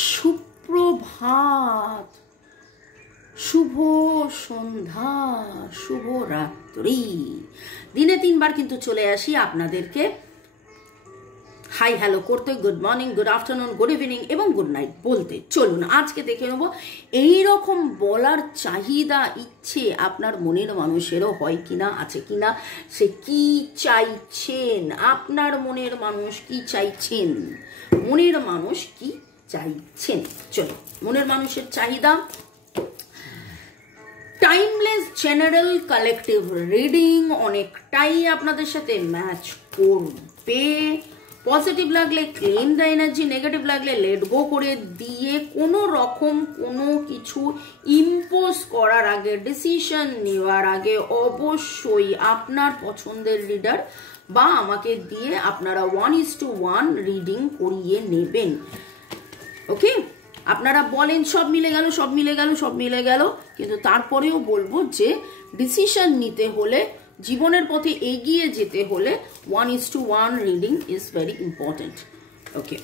সুপ্রভাত, শুভ সন্ধ্যা, শুভ রাত্রি। দিনে 3 বার কিন্তু চলে আসি আপনাদেরকে হাই হ্যালো করতে, good morning, good afternoon, good evening এবং গুড নাইট বলতে। চলুন আজকে দেখে নেব এইরকম বলার চাহিদা, ইচ্ছে আপনার মনের মানুষেরও হয় কিনা, আছে কিনা, সে কি চাইছেন, আপনার মনের মানুষ কি চাইছেন, মনের মানুষ কি চাইছেন। চলো মনের মানুষের চাহিদা। টাইমলেস জেনারেল কালেকটিভ রিডিং অনেকটাই আপনাদের সাথে ম্যাচ করবে। পজিটিভ লাগলে ক্লেম দ্য এনার্জি, নেগেটিভ লাগলে লেট গো করে দিয়ে কোনো রকম কোনো কিছু ইম্পোজ করার আগে, ডিসিশন নেওয়ার আগে অবশ্যই আপনার পছন্দের রিডার বা আমাকে দিয়ে আপনারা 1:1 রিডিং করিয়ে নেবেন। ওকে, আপনারা বলেন সব মিলে গেল, সব মিলে গেল, সব মিলে গেল, কিন্তু তারপরেও বলবো যে ডিসিশন নিতে হলে, জীবনের পথে এগিয়ে যেতে হলে 1:1 reading is very important. Okay,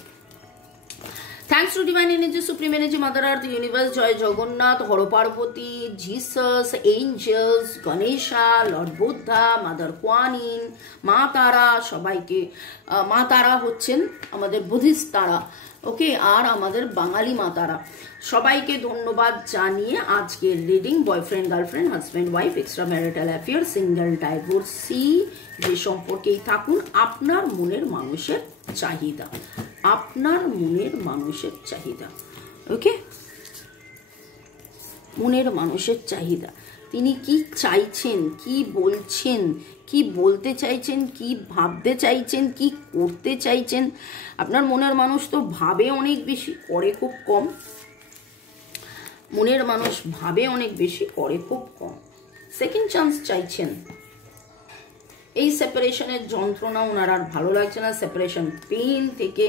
thanks to divine energy, supreme energy, mother earth, universe, জয় Jagannath, Har Parvati, Jesus, angels, Ganesha, lord Buddha, mother Quan Yin, মা তারা, সবাইকে। মা তারা হচ্ছেন আমাদের বুদ্ধিস্ট তারা, ওকে, আর আমাদের বাঙালি মা তারা, সবাইকে ধন্যবাদ জানিয়ে আজকের reading boyfriend, girlfriend, husband, wife, extra marital affair, single, divorcee, যে সম্পর্কেই থাকুন, আপনার মনের মানুষের চাহিদা, আপনার মনের মানুষের চাহিদা। ওকে, মনের মানুষের চাহিদা, তিনি কি চাইছেন, কি বলছেন, কি বলতে চাইছেন, কি ভাবতে চাইছেন, কি করতে চাইছেন। আপনার মনের মানুষ তো ভাবে অনেক বেশি, করে খুব কম। মনের মানুষ ভাবে অনেক বেশি, করে খুব কম। সেকেন্ড চান্স চাইছেন। এই সেপারেশনের যন্ত্রণা ওনার আর ভালো লাগছে না, সেপারেশন পেইন থেকে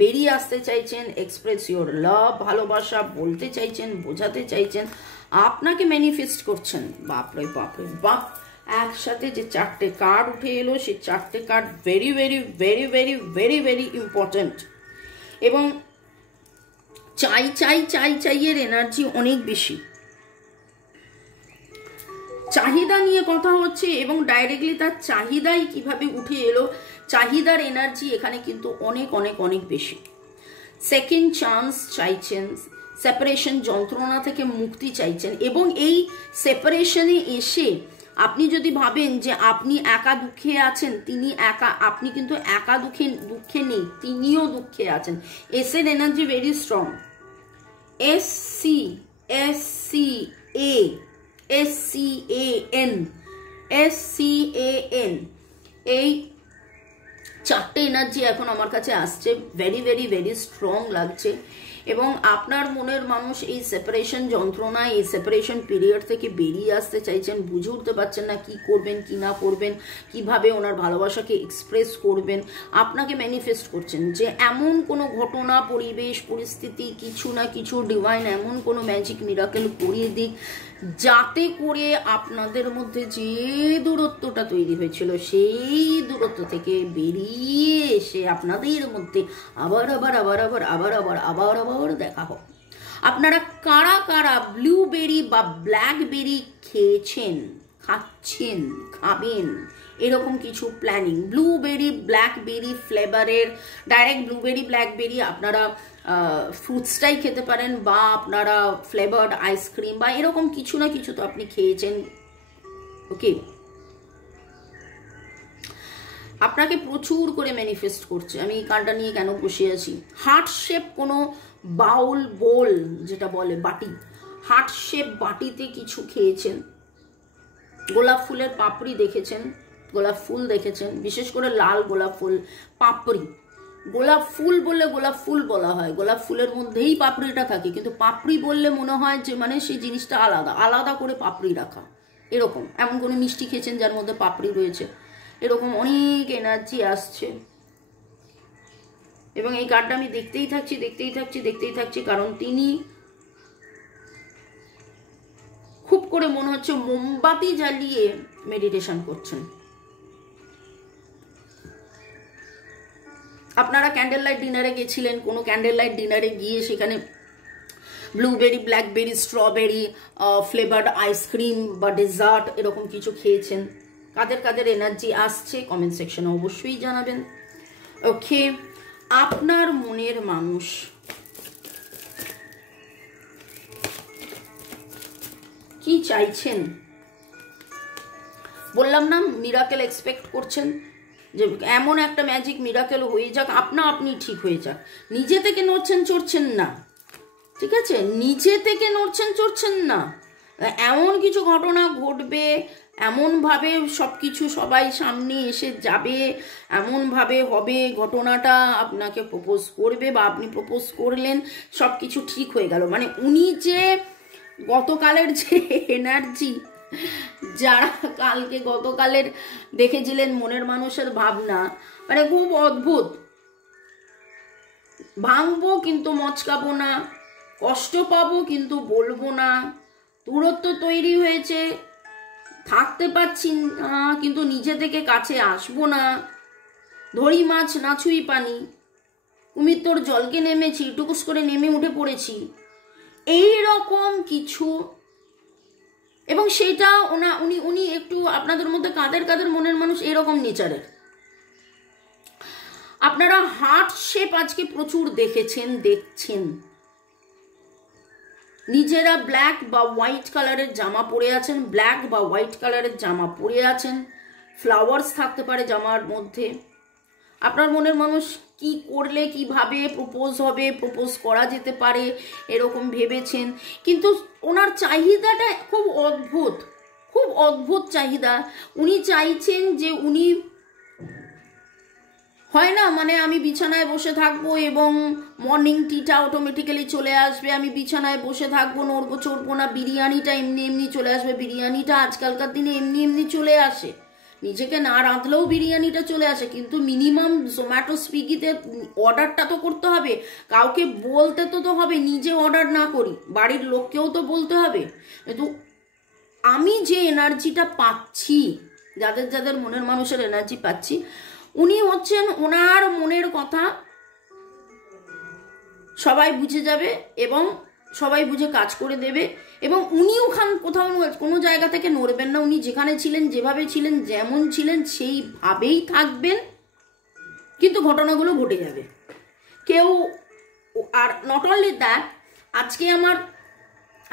বেরিয়ে আসতে চাইছেন, এক্সপ্রেস ইওর লাভ, ভালোবাসা বলতে চাইছেন, বোঝাতে চাইছেন, আপনাকে ম্যানিফেস্ট করছেন। বাপরে বাপরে বাপ, একসাথে যে 4টে কার্ড উঠে এলো, সেই 4টে card very very very very very very important. এবং চাই চাই চাই চাইয়ের এনার্জি অনেক বেশি, চাহিদা নিয়ে কথা হচ্ছে এবং ডাইরেক্টলি তার চাহিদাই কিভাবে উঠে এলো, চাহিদার এনার্জি এখানে কিন্তু অনেক অনেক অনেক বেশি। সেকেন্ড চান্স চাইছেন, সেপারেশন যন্ত্রণা থেকে মুক্তি চাইছেন, এবং এই সেপারেশনে এসে আপনি যদি ভাবেন যে আপনি একা দুঃখে আছেন, তিনি একা, আপনি কিন্তু একা দুঃখে নেই, তিনিও দুঃখে আছেন। এসের এনার্জি ভেরি স্ট্রং। SCAN এই 4টে এনার্জি এখন আমার কাছে আসছে, ভেরি ভেরি ভেরি স্ট্রং লাগছে। এবং আপনার মনের মানুষ এই সেপারেশন যন্ত্রণা, এই সেপারেশন পিরিয়ড থেকে বেরিয়ে আসতে চাইছেন, বুঝে উঠতে পারছেন না কি করবেন কি না করবেন, কিভাবে ওনার ভালোবাসাকে এক্সপ্রেস করবেন। আপনাকে ম্যানিফেস্ট করছেন যে এমন কোনো ঘটনা, পরিবেশ, পরিস্থিতি, কিছু না কিছু ডিভাইন এমন কোনো ম্যাজিক মিরাকেল করিয়ে দিক, যাতে করে আপনাদের মধ্যে যে দূরত্বটা তৈরি হয়েছিল, সেই দূরত্ব থেকে বেরিয়ে এসে আপনাদের মধ্যে আবার আবার আবার আবার আবার আবার আবার আবার দেখা হোক। আপনারা কারা কারা ব্লুবেরি বা ব্ল্যাকবেরি খেয়েছেন, খাচ্ছেন, খাবেন, এরকম কিছু প্ল্যানিং। ব্লুবেরি ব্ল্যাকবেরি ফ্লেভারের, ডাইরেক্ট ব্লুবেরি ব্ল্যাকবেরি আপনারা ফ্রুটসটাই খেতে পারেন, বা আপনারা ফ্লেভার্ড আইসক্রিম বা এরকম কিছু না কিছু তো আপনি খেয়েছেন। ওকে, আপনাকে প্রচুর করে ম্যানিফেস্ট করছে। আমি এই কার্ডটা নিয়ে কেন বসে আছি, হার্ট শেপ কোনো বাউল, বোল যেটা বলে, বাটি, হার্ট শেপ বাটিতে কিছু খেয়েছেন, গোলাপ ফুলের পাপড়ি দেখেছেন, গোলাপ ফুল দেখেছেন, বিশেষ করে লাল গোলাপ ফুল পাপড়ি। গোলাপ ফুল বললে গোলাপ ফুল বলা হয়, গোলাপ ফুলের মধ্যেই পাপড়িটা থাকে, কিন্তু পাপড়ি বললে মনে হয় যে মানে সেই জিনিসটা আলাদা, আলাদা করে পাপড়ি রাখা। এরকম এমন কোনো মিষ্টি খেয়েছেন যার মধ্যে পাপড়ি রয়েছে, এরকম অনেক এনার্জি আসছে। এবং এই কার্ডটা আমি দেখতেই থাকছি দেখতেই থাকছি দেখতেই থাকছি, কারণ তিনি খুব করে মনে হচ্ছে মোমবাতি জ্বালিয়ে মেডিটেশন করছেন। আপনারা ক্যান্ডেল লাইট ডিনারে গেছিলেন, কোনো ক্যান্ডেল লাইট ডিনারে গিয়ে সেখানে blueberry, blackberry, strawberry flavoured ice cream বা ডেজার্ট এরকম কিছু খেয়েছেন। কাদের কাদের এনার্জি আসছে কমেন্ট সেকশনে অবশ্যই জানাবেন। ওকে, আপনার মনের মানুষ কি চাইছেন? বললাম না, মিরাকেল এক্সপেক্ট করছেন, যে এমন একটা ম্যাজিক মিরাকেল হয়ে যাক, আপনি ঠিক হয়ে যাক। নিজে থেকে নড়ছেন চড়ছেন না, ঠিক আছে? নিজে থেকে নড়ছেন চড়ছেন না, এমন কিছু ঘটনা ঘটবে, এমনভাবে সব কিছু সবাই সামনে এসে যাবে, এমনভাবে হবে ঘটনাটা, আপনাকে প্রপোজ করবে বা আপনি প্রপোজ করলেন, সব কিছু ঠিক হয়ে গেল। মানে উনি যে গতকালের যে এনার্জি, যারা কালকে গতকালের দেখেছিলেন মনের মানুষের ভাবনা, মানে খুব অদ্ভুত। ভাঙবো কিন্তু মচকাবো না, কষ্ট পাবো কিন্তু বলবো না, দূরত্ব তৈরি হয়েছে, থাকতে পারছি না কিন্তু নিজে থেকে কাছে আসবো না, ধরি মাছ না ছুঁই পানি, কুমির তোর জলকে নেমেছি, টুকুস করে নেমে উঠে পড়েছি, এই রকম কিছু। এবং সেটা উনি একটু আপনাদের মধ্যে কাদের মনের মানুষ এরকম নেচারের। আপনারা হার্ট শেপ আজকে প্রচুর দেখছেন। নিজেরা ব্ল্যাক বা হোয়াইট কালারের জামা পরে আছেন, ব্ল্যাক বা হোয়াইট কালারের জামা পরে আছেন, ফ্লাওয়ার্স থাকতে পারে জামার মধ্যে। আপনার মনের মানুষ কি করলে কিভাবে প্রপোজ হবে, প্রপোজ করা যেতে পারে এরকম ভেবেছেন, কিন্তু ওনার চাহিদাটা খুব অদ্ভুত চাহিদা। উনি চাইছেন যে উনি হয় না, মানে আমি বিছানায় বসে থাকবো এবং মর্নিং টিটা অটোমেটিক্যালি চলে আসবে, আমি বিছানায় বসে থাকবো, নড়বো চড়বো না, বিরিয়ানিটা এমনি চলে আসবে। বিরিয়ানিটা আজকালকার দিনে এমনি চলে আসে, নিজেকে না রাঁধলেও বিরিয়ানিটা চলে আসে, কিন্তু মিনিমাম জোম্যাটো স্বিগিতে অর্ডারটা তো করতে হবে, কাউকে বলতে তো হবে, নিজে অর্ডার না করি বাড়ির লোককেও তো বলতে হবে। কিন্তু আমি যে এনার্জিটা পাচ্ছি, যাদের মনের মানুষের এনার্জি পাচ্ছি, উনি হচ্ছেন ওনার মনের কথা সবাই বুঝে যাবে এবং সবাই বুঝে কাজ করে দেবে। এবং উনি কোথাও কোনো জায়গা থেকে নড়বেন না, উনি যেখানে ছিলেন, যেভাবে ছিলেন, যেমন ছিলেন সেইভাবেই থাকবেন, কিন্তু ঘটনাগুলো ঘটে যাবে। কেউ আর নট অনলি দ্যাট, আজকে আমার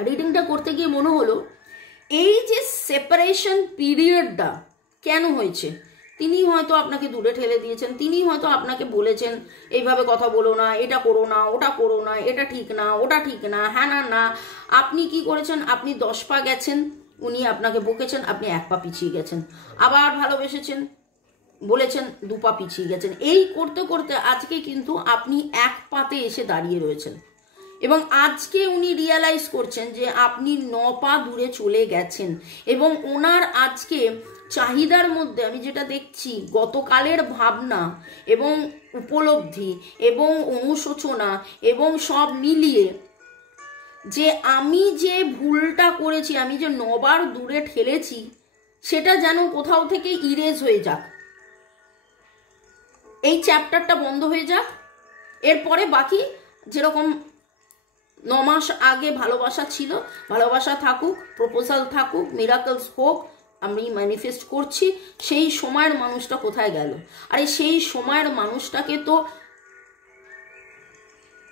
রিডিংটা করতে গিয়ে মনে হলো এই যে সেপারেশন পিরিয়ডটা কেন হয়েছে, তিনি হয়তো আপনাকে দূরে ঠেলে দিয়েছেন, তিনি হয়তো আপনাকে বলেছেন এইভাবে কথা বলো না, এটা করো না, ওটা করো না, এটা ঠিক না, ওটা ঠিক না, হ্যাঁ না। আপনি কি করেছেন? আপনি 10 পা গেছেন, উনি আপনাকে বকেছেন, আপনি 1 পা পিছিয়ে গেছেন। আবার ভালোবেসেছেন, বলেছেন 2 পা পিছিয়ে গেছেন। এই করতে করতে আজকে কিন্তু আপনি 1 পাতে এসে দাঁড়িয়ে রয়েছেন এবং আজকে উনি রিয়ালাইজ করছেন যে আপনি 9 পা দূরে চলে গেছেন। এবং ওনার আজকে চাহিদার মধ্যে আমি যেটা দেখছি, গতকালের ভাবনা এবং উপলব্ধি এবং অনুশোচনা এবং সব মিলিয়ে, যে আমি যে ভুলটা করেছি, আমি যে 9 বার দূরে ঠেলেছি, সেটা যেন কোথাও থেকে ইরেজ হয়ে যাক, এই চ্যাপ্টারটা বন্ধ হয়ে যাক। এরপরে বাকি যেরকম 9 মাস আগে ভালোবাসা ছিল, ভালোবাসা থাকুক, প্রপোজাল থাকুক, মিরাকলস হোক, আমি ম্যানিফেস্ট করছি। সেই সময়ের মানুষটা কোথায় গেল? আরে সেই সময়ের মানুষটাকে তো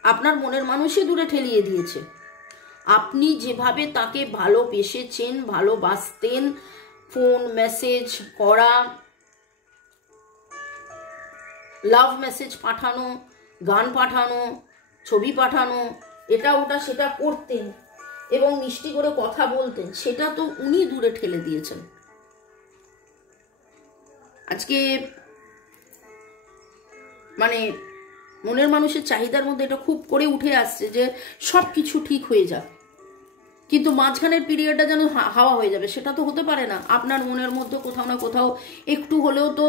আপনার মনের মানুষই দূরে ঠেলিয়ে দিয়েছে। আপনি যেভাবে তাকে ভালোবেসেছেন, ভালোবাসতেন, ফোন মেসেজ করা, লাভ মেসেজ পাঠানো, গান পাঠানো, ছবি পাঠানো, এটা ওটা সেটা করতেন এবং মিষ্টি করে কথা বলতেন, সেটা তো উনি দূরে ঠেলে দিয়েছেন। আজকে মানে মনের মানুষের চাহিদার মধ্যে এটা খুব করে উঠে আসছে যে সব কিছু ঠিক হয়ে যাক, কিন্তু মাঝখানের পিরিয়ডটা যেন হাওয়া হয়ে যাবে, সেটা তো হতে পারে না। আপনার মনের মধ্যে কোথাও না কোথাও একটু হলেও তো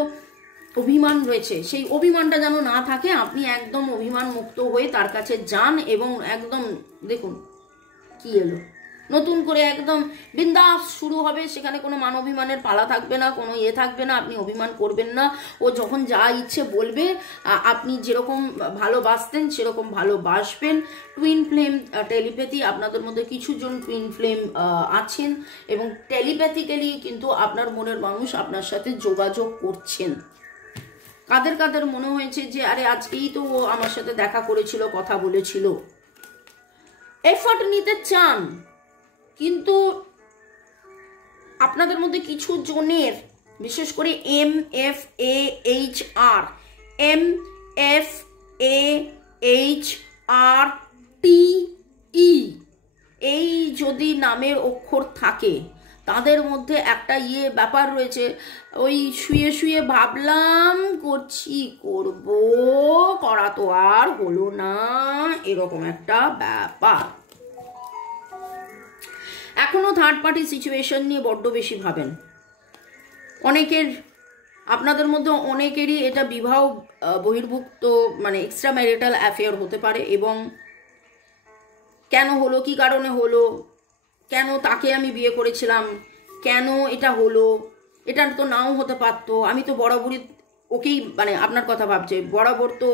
অভিমান রয়েছে, সেই অভিমানটা যেন না থাকে। আপনি একদম অভিমান মুক্ত হয়ে তার কাছে যান এবং একদম দেখুন কি এলো, নতুন করে একদম বিন্দাস শুরু হবে, সেখানে কোনো মান অভিমানের পালা থাকবে না, কোনো থাকবে না, আপনি অভিমান করবেন না। ও যখন যা ইচ্ছে বলবে, আপনি যেরকম ভালোবাসতেন সেরকম ভালোবাসবেন। টুইন ফ্লেম টেলিপ্যাথি, আপনাদের মধ্যে কিছু জন টুইন ফ্লেম আছেন এবং টেলিপ্যাথিক্যালি কিন্তু আপনার মনের মানুষ আপনার সাথে যোগাযোগ করছেন। কাদের কাদের মনে হয়েছে যে আরে আজকেই তো ও আমার সাথে দেখা করেছিল, কথা বলেছিল, এফর্ট নিতে চান, কিন্তু আপনাদের মধ্যে কিছু জনের, বিশেষ করে MFAHR TE এই যদি নামের অক্ষর থাকে, তাদের মধ্যে একটা ব্যাপার রয়েছে, ওই শুয়ে শুয়ে ভাবলাম করছি, করব, করা তো আর হলো না, এরকম একটা ব্যাপার। এখনো থার্ড পার্টি সিচুয়েশন নিয়ে বড্ড বেশি ভাবেন। অনেকের, আপনাদের মধ্যে অনেকেরই এটা বিবাহ বহির্ভুক্ত, মানে এক্সট্রা ম্যারিটাল অ্যাফেয়ার হতে পারে। এবং কেন হলো, কি কারণে হলো, কেন তাকে আমি বিয়ে করেছিলাম, কেন এটা হলো, এটা তো নাও হতে পারতো, আমি তো বরাবরই ওকেই, মানে আপনার কথা ভাবছে, বরাবর তো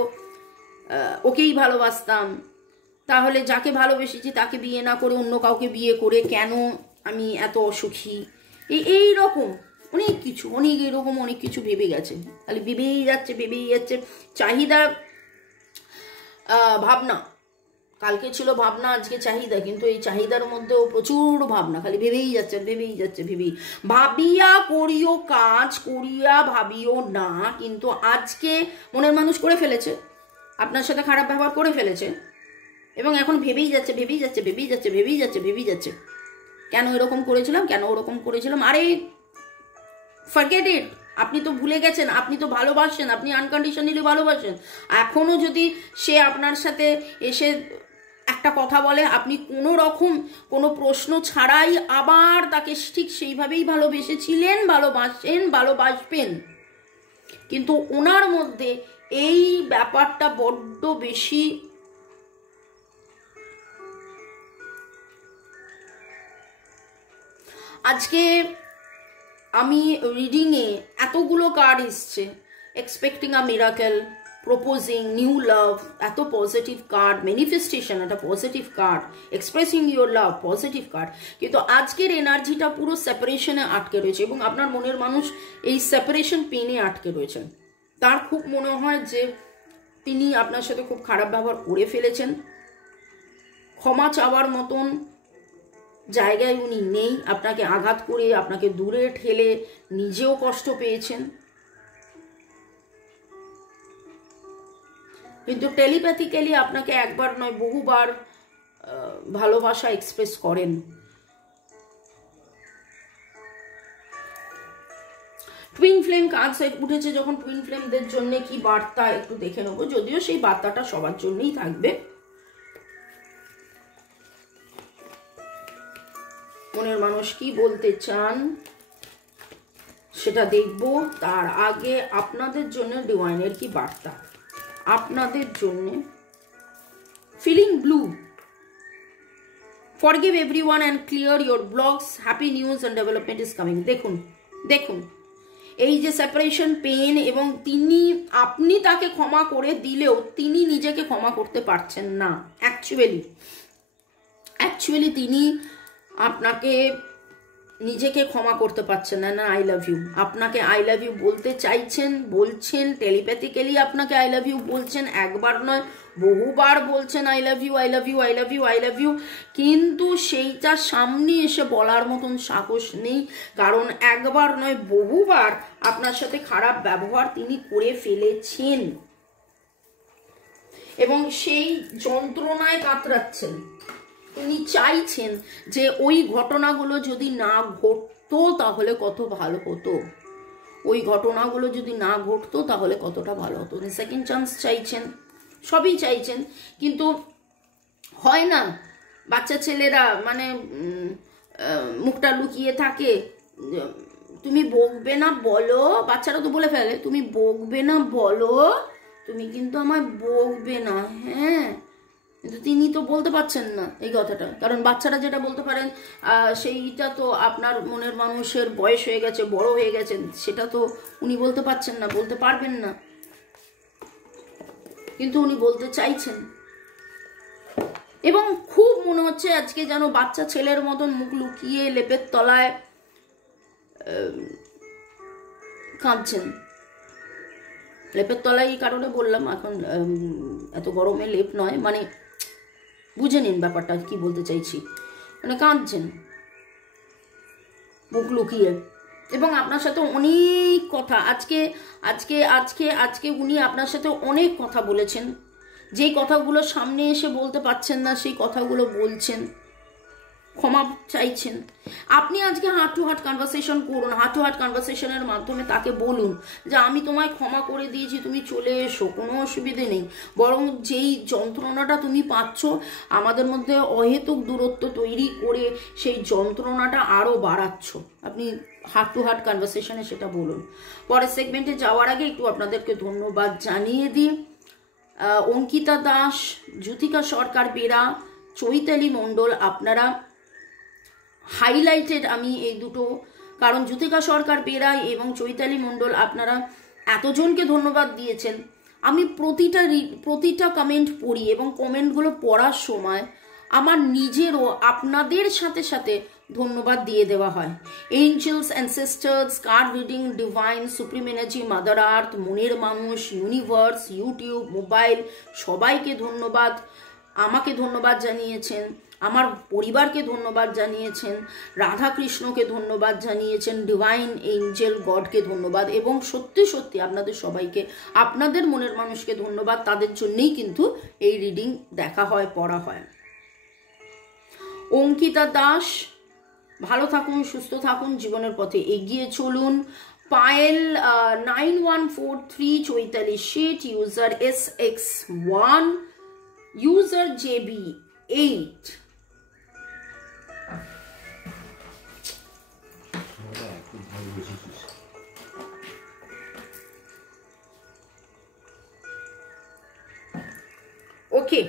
ওকেই ভালোবাসতাম, তাহলে যাকে ভালোবেসেছি তাকে বিয়ে না করে অন্য কাউকে বিয়ে করে কেন আমি এত অসুখী, এই রকম অনেক কিছু, এরকম অনেক কিছু ভেবে গেছে, খালি ভেবেই যাচ্ছে। চাহিদা, ভাবনা, কালকে ছিল ভাবনা, আজকে চাহিদা, কিন্তু এই চাহিদার মধ্যেও প্রচুর ভাবনা, খালি ভেবেই যাচ্ছে, ভাবিয়া করিও কাজ, করিয়া ভাবিও না। কিন্তু আজকে মনের মানুষ করে ফেলেছে, আপনার সাথে খারাপ ব্যবহার করে ফেলেছে, এবং এখন ভেবেই যাচ্ছে। কেন এরকম করেছিলাম, কেন ওরকম করেছিলাম, আরে ফরগেট ইট, আপনি তো ভুলে গেছেন, আপনি তো ভালোবাসেন, আপনি আনকন্ডিশনালি ভালোবাসেন। এখনো যদি সে আপনার সাথে এসে একটা কথা বলে, আপনি কোনো রকম কোনো প্রশ্ন ছাড়াই আবার তাকে ঠিক সেইভাবেই ভালোবেসেছিলেন, ভালোবাসবেন। কিন্তু ওনার মধ্যে এই ব্যাপারটা বড্ড বেশি আজকে আমি রিডিংয়ে এতগুলো কার্ড এসছে, এক্সপেক্টিং আ মিরাকেল, প্রপোজিং, নিউ লাভ, এত পজিটিভ কার্ড, ম্যানিফেস্টেশন একটা positive card, expressing your love positive card. কিন্তু আজকের এনার্জিটা পুরো সেপারেশনে আটকে রয়েছে এবং আপনার মনের মানুষ এই সেপারেশন পেনে আটকে রয়েছেন। তার খুব মনে হয় যে তিনি আপনার সাথে খুব খারাপ ব্যবহার করে ফেলেছেন, ক্ষমা চাওয়ার মতন জায়গায় উনি নেই, আপনাকে আঘাত করে, আপনাকে দূরে ঠেলে নিজেও কষ্ট পেয়েছেন। কিন্তু টেলিপ্যাথিক্যালি আপনাকে একবার নয় বহুবার ভালোবাসা এক্সপ্রেস করেন। টুইন ফ্লেম কার্ড সেট উঠেছে, যখন টুইন ফ্লেমদের জন্য কি বার্তা একটু দেখে নেবো, যদিও সেই বার্তাটা সবার জন্যই থাকবে। মনের মানুষ কি বলতে চান সেটা দেখব, তার আগে আপনাদের জন্য ডিভাইনের কি বার্তা, আপনাদের জন্য। Feeling blue, forgive everyone and clear your blocks, happy news and development is coming. দেখুন এই যে সেপারেশন পেন, এবং আপনি তাকে ক্ষমা করে দিলেও তিনি নিজেকে ক্ষমা করতে পারছেন না। অ্যাকচুয়ালি তিনি আপনাকে নিজেকে ক্ষমা করতে পারছেন না। আই লাভ ইউ, আপনাকে আই লাভ ইউ বলতে বলছেন টেলিপ্যাথিক্যালি, আপনাকে আই লাভ ইউ বলছেন, একবার নয় বহুবার বলছেন আই লাভ ইউ, কিন্তু সেইটা সামনে এসে বলার মতন সাহস নেই, কারণ একবার নয় বহুবার আপনার সাথে খারাপ ব্যবহার তিনি করে ফেলেছেন এবং সেই যন্ত্রণায় কাতরাচ্ছেন। তিনি চাইছেন যে ওই ঘটনাগুলো যদি না ঘটতো তাহলে কত ভালো হতো, ওই ঘটনাগুলো যদি না ঘটতো তাহলে কতটা ভালো হতো। সেকেন্ড চান্স চাইছেন, সবই চাইছেন, কিন্তু হয় না। বাচ্চা ছেলেরা মানে মুখটা লুকিয়ে থাকে, তুমি বকবে না বলো, বাচ্চারা তো বলে ফেলে তুমি বকবে না বলো, তুমি কিন্তু আমায় বকবে না, হ্যাঁ কিন্তু তিনি তো বলতে পারছেন না এই কথাটা, কারণ বাচ্চারা যেটা বলতে পারেন সেইটা তো আপনার মনের মানুষের বয়স হয়ে গেছে, বড় হয়ে গেছেন, সেটা তো উনি বলতে পারছেন না, বলতে পারবেন না, কিন্তু উনি বলতে চাইছেন। এবং খুব মনে হচ্ছে আজকে যেন বাচ্চা ছেলের মতন মুখ লুকিয়ে লেপের তলায় কাঁদছেন। লেপের তলায় এই কারণে বললাম, এখন এত গরমে লেপ নয়, মানে বুঝে নিন ব্যাপারটা কি বলতে চাইছি, মানে কাঁদছেন মুখ লুকিয়ে। এবং আপনার সাথে অনেক কথা আজকে আজকে আজকে আজকে উনি আপনার সাথে অনেক কথা বলেছেন, যেই কথাগুলো সামনে এসে বলতে পারছেন না সেই কথাগুলো বলছেন, ক্ষমা চাইছেন। আপনি আজকে হার্ট টু হার্ট কনভারসেশন করুন, হার্ট টু হার্ট কনভারসেশনের মাধ্যমে তাকে বলুন যে আমি তোমায় ক্ষমা করে দিয়েছি, তুমি চলে এসো, কোনো অসুবিধে নেই, বরং যেই যন্ত্রণাটা তুমি পাচ্ছ আমাদের মধ্যে অহেতুক দূরত্ব তৈরি করে সেই যন্ত্রণাটা আরও বাড়াচ্ছ, আপনি হার্ট টু হার্ট কনভারসেশনে সেটা বলুন। পরের সেগমেন্টে যাওয়ার আগে একটু আপনাদেরকে ধন্যবাদ জানিয়ে দিই। অঙ্কিতা দাস, জ্যোতিকা সরকার বেরা, চৈতালি মণ্ডল, আপনারা হাইলাইটেড আমি এই দুটো, কারণ জ্যোতিকা সরকার বেরা এবং চৈতালি মণ্ডল আপনারা এতজনকে ধন্যবাদ দিয়েছেন। আমি প্রতিটা কমেন্ট পড়ি এবং কমেন্টগুলো পড়ার সময় আমার নিজেরও আপনাদের সাথে সাথে ধন্যবাদ দিয়ে দেওয়া হয়। Angels, ancestors, card reading, divine, supreme energy, mother earth, মনের মানুষ, ইউনিভার্স, ইউটিউব, মোবাইল, সবাইকে ধন্যবাদ। আমাকে ধন্যবাদ জানিয়েছেন, আমার পরিবারকে ধন্যবাদ জানিয়েছেন, রাধা কৃষ্ণকে ধন্যবাদ জানিয়েছেন, ডিভাইন এঞ্জেল গডকে ধন্যবাদ, এবং সত্যি সত্যি আপনাদের সবাইকে, আপনাদের মনের মানুষকে ধন্যবাদ, তাদের জন্যই কিন্তু এই রিডিং দেখা হয়, পড়া হয়। অঙ্কিতা দাস, ভালো থাকুন, সুস্থ থাকুন, জীবনের পথে এগিয়ে চলুন। Payel 9143, Chaitali Seth, user SX1, user JB8, ওকে,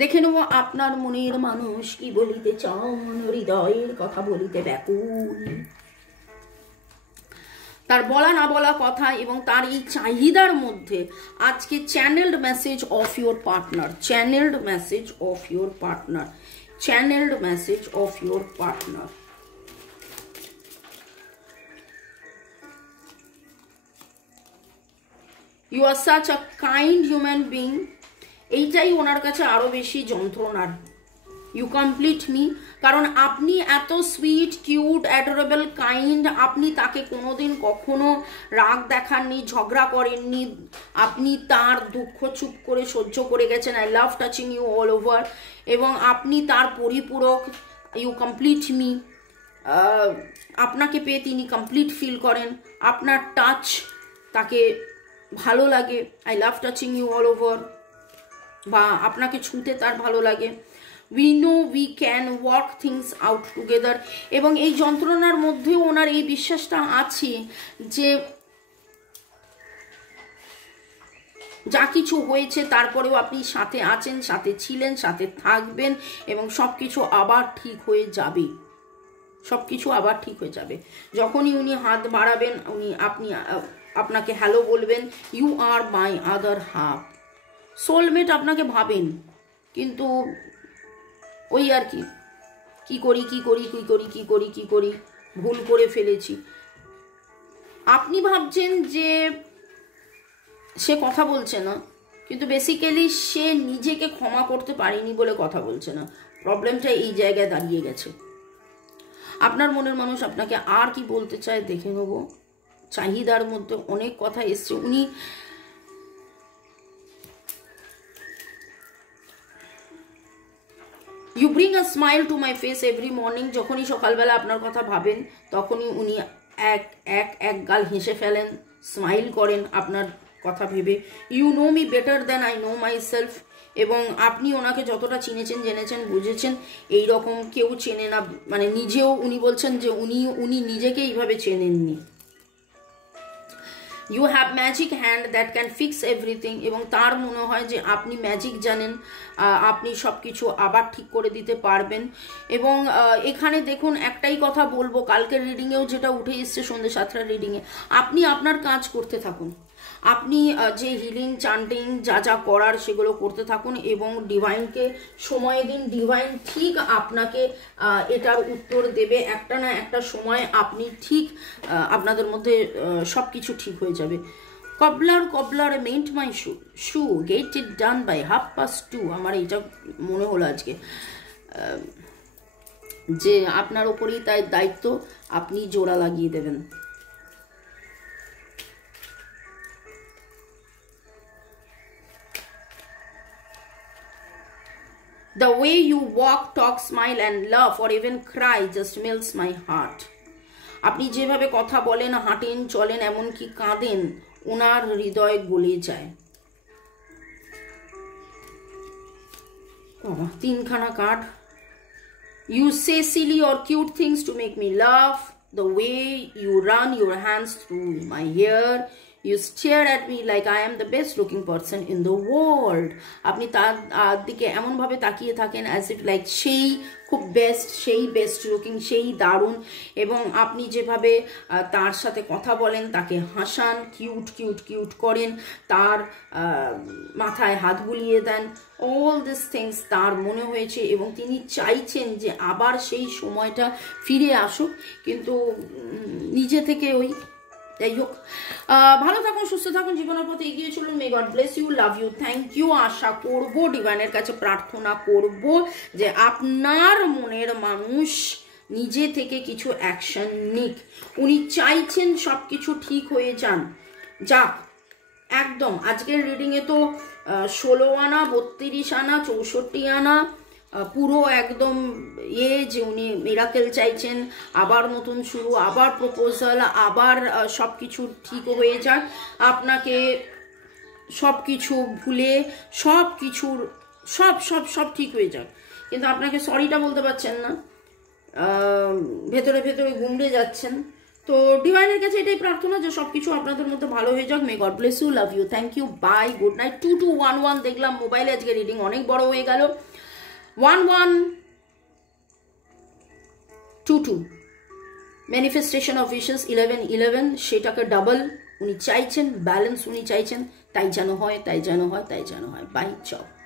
দেখে নেব আপনার মনের মানুষ কি বলিতে চান, হৃদয়ের কথা বলিতে ব্যাকুল, তার বলা না বলা কথা এবং তার এই চাহিদার মধ্যে আজকে channelled message of your partner, channelled message of your partner, channelled message of your partner. You are such a kind human being, এইটাই ওনার কাছে আরো বেশি যন্ত্রণার। ইউ কমপ্লিট মি, কারণ আপনি এত সুইট, কিউট, অ্যাডোরেবল, কাইন্ড, আপনি তাকে কোনোদিন কখনো রাগ দেখাননি, ঝগড়া করেননি, আপনি তার দুঃখ চুপ করে সহ্য করে গেছেন। I love touching you all over, এবং আপনি তার পরিপূরক। ইউ কমপ্লিট মি, আপনাকে পেয়ে তিনি কমপ্লিট ফিল করেন, আপনার টাচ তাকে ভালো লাগে। I love touching you all over, বা আপনাকে ছুঁতে তার ভালো লাগে। We know we can work things out together, এবং এই যন্ত্রণার মধ্যেও ওনার এই বিশ্বাসটা আছে যে যা কিছু হয়েছে তারপরেও আপনি সাথে আছেন, সাথে ছিলেন, সাথে থাকবেন, এবং সব কিছু আবার ঠিক হয়ে যাবে, সব কিছু আবার ঠিক হয়ে যাবে। যখনই উনি হাত বাড়াবেন, আপনি আপনাকে হ্যালো বলবেন, you are my other half. Soulmate আপনাকে ভাবেন, কিন্তু ওই আর কি করি, ভুল করে ফেলেছি। আপনি ভাবছেন যে সে কথা বলছে না, কিন্তু বেসিক্যালি সে নিজেকে ক্ষমা করতে পারেনি বলে কথা বলছে না। প্রবলেমটা এই জায়গায় দাঁড়িয়ে গেছে। আপনার মনের মানুষ আপনাকে আর কি বলতে চায় দেখে নেব। চাহিদার মধ্যে অনেক কথা এসছে। উনি you bring a smile to my face every morning, যখনই সকালবেলা আপনার কথা ভাবেন তখনই উনি এক গাল হেসে ফেলেন, স্মাইল করেন আপনার কথা ভেবে। You know me better than I know myself, এবং আপনি ওনাকে যতটা চিনেছেন, জেনেছেন, বুঝেছেন, এইরকম কেউ চেনে না, মানে নিজেও উনি বলছেন যে উনি নিজেকে এইভাবে চেনেননি। You have magic hand that can fix everything, এবং তার মনে হয় যে আপনি ম্যাজিক জানেন, আপনি সব কিছু আবার ঠিক করে দিতে পারবেন। এবং এখানে দেখুন একটাই কথা বলবো, কালকের রিডিংয়েও যেটা উঠে এসছে সন্ধ্যে 7টার রিডিংয়ে, আপনি আপনার কাজ করতে থাকুন, আপনি যে হিলিং চান্টিং যা যা করার সেগুলো করতে থাকুন এবং ডিভাইনকে সময় দিন। ডিভাইন ঠিক আপনাকে এটার উত্তর দেবে, একটা না একটা সময় আপনি ঠিক আপনাদের মধ্যে সব কিছু ঠিক হয়ে যাবে। Cobbler mend my shoe get it done by 2:30। আমার এইটা মনে হলো আজকে যে আপনার ওপরেই তাই দায়িত্ব, আপনি জোড়া লাগিয়ে দেবেন। The way you walk, talk, smile and laugh or even cry just melts my heart. আপনি যেভাবে কথা বলেন, হাঁটেন, চলেন, এমনকি কাঁদেন, ওনার হৃদয় গলে যায়। তিনখানা card. You say silly or cute things to make me laugh. The way you run your hands through my hair. You stare at me like I am the best looking person in the world. আপনি তার দিকে এমনভাবে তাকিয়ে থাকেন as if like সেই খুব best, সেই best looking, সেই দারুণ। এবং আপনি যেভাবে তার সাথে কথা বলেন, তাকে হাসান, কিউট কিউট কিউট করেন, তার মাথায় হাত বুলিয়ে দেন, অল দিস থিংস তার মনে হয়েছে এবং তিনি চাইছেন যে আবার সেই সময়টা ফিরে আসুক, কিন্তু নিজে থেকে ওই যাই হোক। ভালো থাকুন, সুস্থ থাকুন, জীবনের পথে এগিয়ে চলুন। May God bless you, love you, thank you. আশা করব, ডিভাইনের কাছে প্রার্থনা করব যে আপনার মনের মানুষ নিজে থেকে কিছু অ্যাকশন নিক। উনি চাইছেন সব কিছু ঠিক হয়ে যাক একদম। আজকের রিডিংয়ে তো 16 আনা, 32 আনা, 64 আনা, পুরো একদম যে উনি মিরাকেল চাইছেন, আবার নতুন শুরু, আবার প্রপোজাল, আবার সব কিছু ঠিক হয়ে যাক, আপনাকে সব কিছু ভুলে সব কিছুর সব ঠিক হয়ে যাক। কিন্তু আপনাকে সরিটা বলতে পারছেন না, ভেতরে ভেতরে গুমড়ে যাচ্ছেন। তো ডিভাইনের কাছে এটাই প্রার্থনা যে সব কিছু আপনাদের মধ্যে ভালো হয়ে যাক। May God bless you, love you, thank you, bye, good night. 2211 দেখলাম মোবাইলে, আজকে রিডিং অনেক বড় হয়ে গেল। 1122 ম্যানিফেস্টেশন অফ উইশেস 1111, সেটাকে ডাবল উনি চাইছেন, ব্যালেন্স উনি চাইছেন, তাই যেন হয়, তাই যেন হয়, তাই যেন হয়। বাই, চাও।